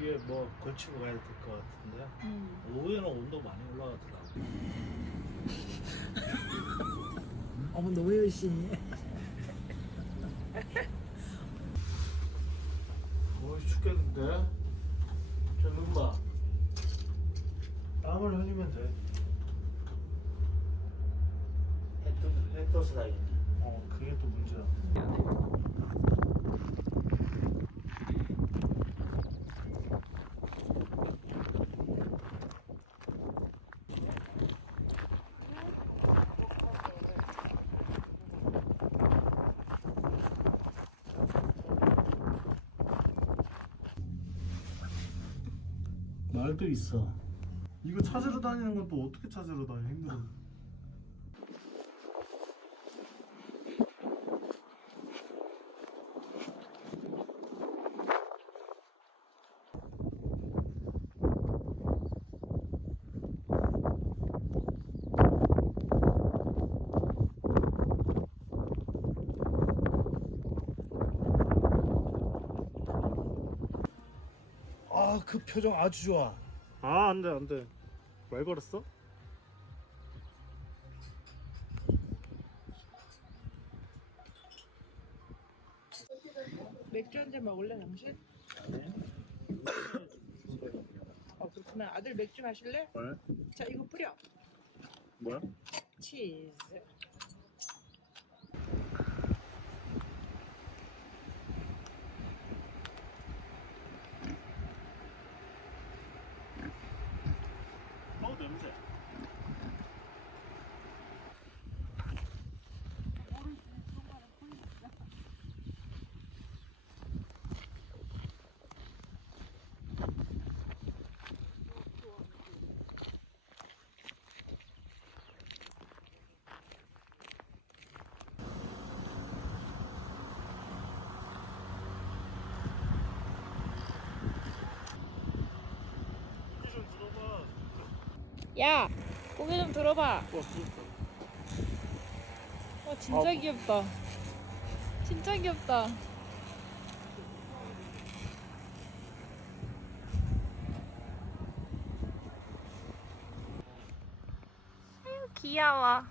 위에 뭐 걸치고 가야 될 것 같은데 오후에는 온도 많이 올라가더라고. 어머 너무 열심히. 어이 죽겠는데? 저 눈 봐. 땀을 흘리면 돼. 해 떠서 다행이네. 그게 또 문제야. 말도 있어. 이거 찾으러 다니는 건 또 어떻게 찾으러 다녀? 힘들어. 아, 그 표정 아주 좋아. 아, 안 돼, 안 돼. 말 걸었어? 맥주 한 잔 먹을래 당신? 그렇구나. 아들 맥주 마실래? 왜? 자 이거 뿌려. 뭐야? 치즈. 냄새. 좀 들어봐. 야, 고개 좀 들어봐. 진짜 귀엽다. 진짜 귀엽다. 아유, 귀여워.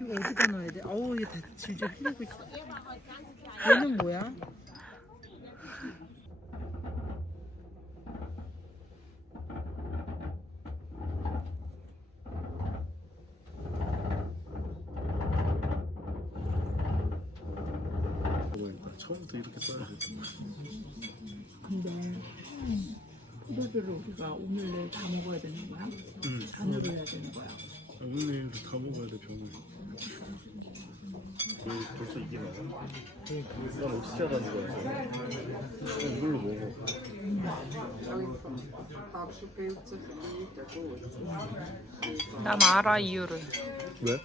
이거 어디다 놔야 돼? 어우 이게 다 질질 흘리고 있어. 얘는 뭐야? 처음부터 이렇게 써야지. 근데 포도주를 우리가 오늘 내일 다 먹어야 되는 거야? 잔으로 해야 되는 거야? 오늘 내일 다 먹어야 돼, 병을. 벌써 이게 나와? 난 어떻게 알았는 거야? 이걸로 먹어. 난 알아, 이유를. 왜?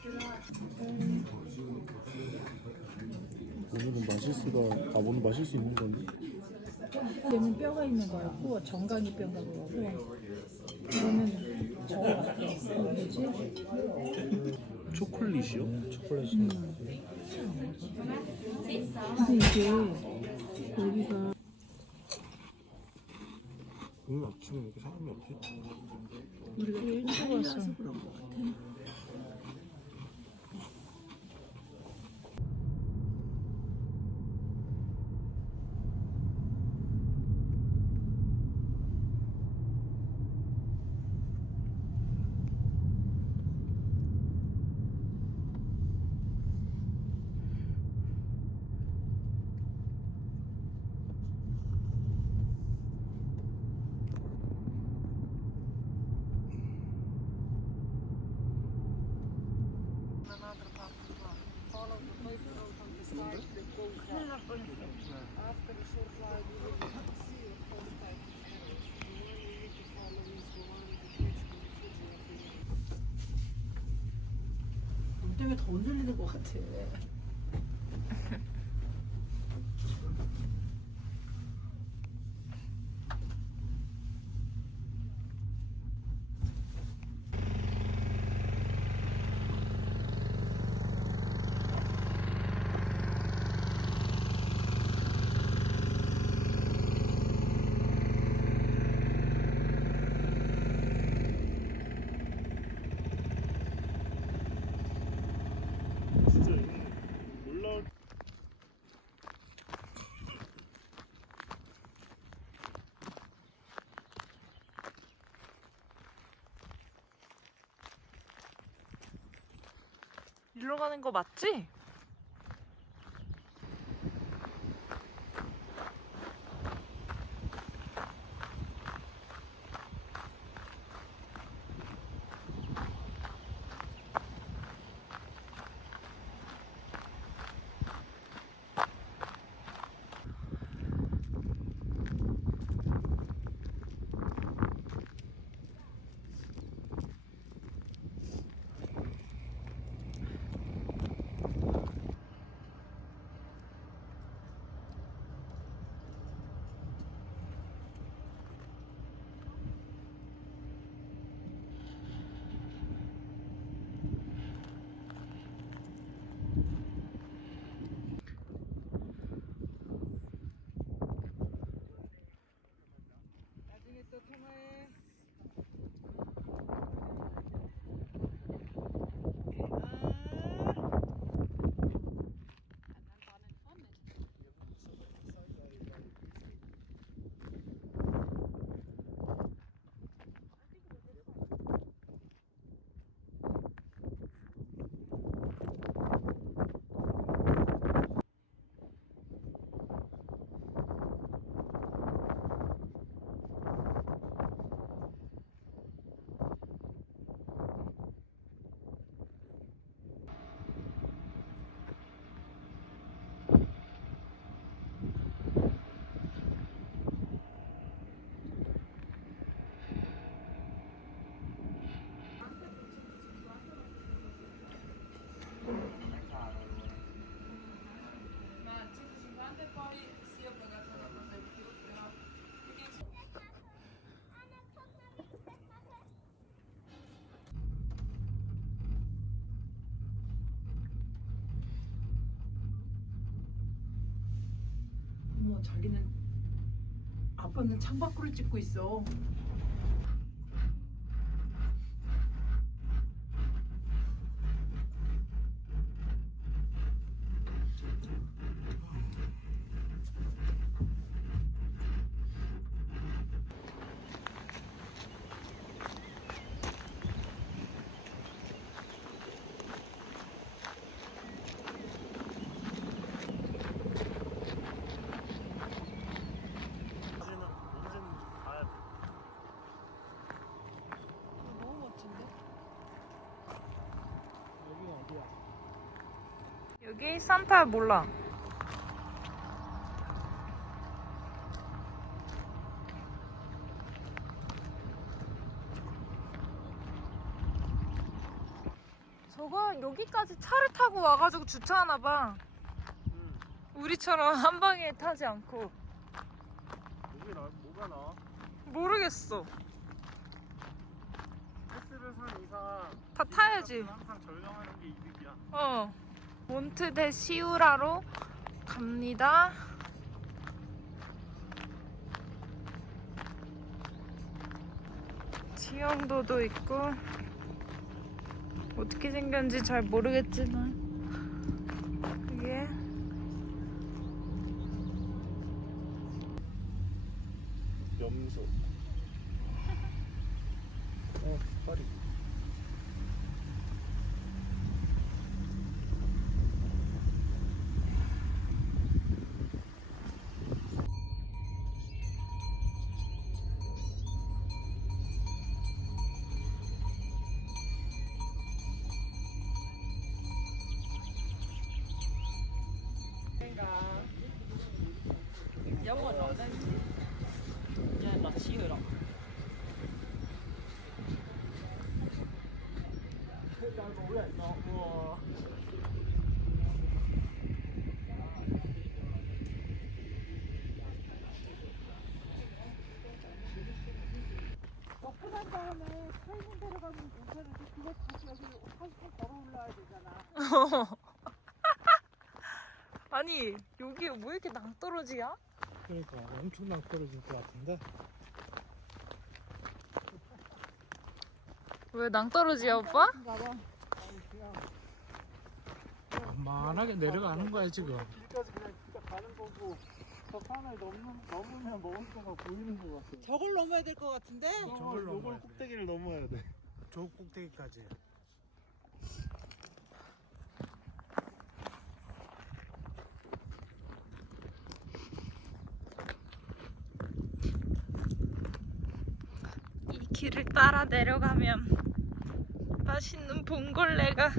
오늘은 마실 수가 오늘 마실 수 있는 건데? 얘는 뼈가 있는 거였고 정강이 뼈가 그러고 이거는 저거 같아. 뭐지? 초콜릿이요? 초콜릿이. 근데 이게 여기가 오늘 아침에 왜 이렇게 사람이 없지? 우리가 일찍 왔어. 그런 거 같아. After a short while, you will see your first type of errors. The one you need to follow is the one that leads to the future of your 너 때문에 더 흔들리는 것 같아. 진짜 이거 올라올 일로 가는 거 맞지? 나중에 또 통화해. 어머, 자기는 아빠는 창밖으로 찍고 있어. 여기 산타 몰라. 저거 여기까지 차를 타고 와가지고 주차하나 봐. 우리처럼 한 방에 타지 않고. 뭐가 나? 모르겠어. 패스를 산 이상 다 타야지. 항상 절감하는 게 이득이야. 어. 몬트 대 시우라로 갑니다. 지형도도 있고 어떻게 생겼는지 잘 모르겠지만 이게 염소. 파리. Venga. 지으라. 먹고 난 다음에 차 있는 데로 가면 괜찮은데 그거 다시 여기 한참 걸어 올라야 되잖아. 아니 여기 왜 이렇게 낭떠러지야? 그러니까 엄청나게 떨어질 것 같은데. 왜 낭떠러지야 오빠? 만하게 내려가는 거야 지금. 길까지 그냥 진짜 가는 거고 저 산을 넘으면 먹을 거가 보이는 거 같아. 저걸 넘어야 될 것 같은데? 저걸 넘어야 요걸 돼. 꼭대기를 넘어야 돼. 저 꼭대기까지. 이 길을 따라 내려가면 맛있는 봉골레가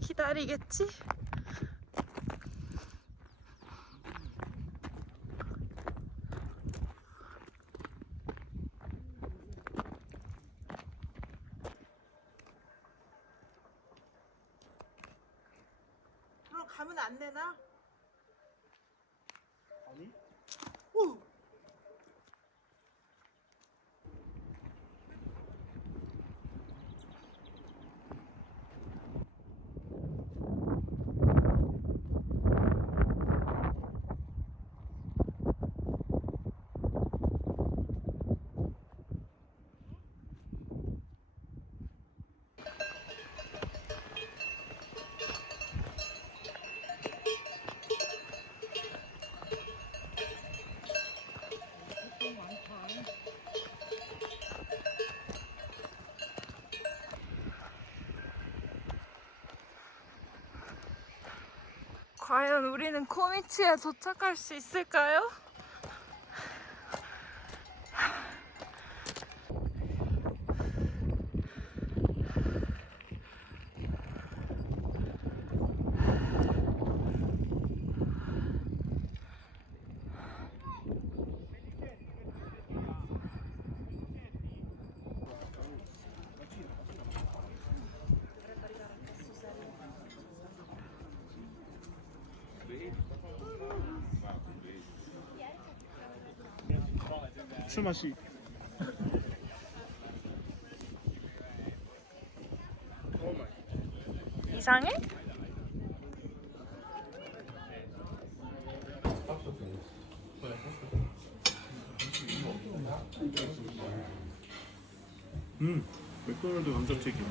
기다리겠지? 그럼 가면 안 되나? 아니? 과연 우리는 코미치에 도착할 수 있을까요? 술 맛이. 이상해? 맥도날드 감자튀김.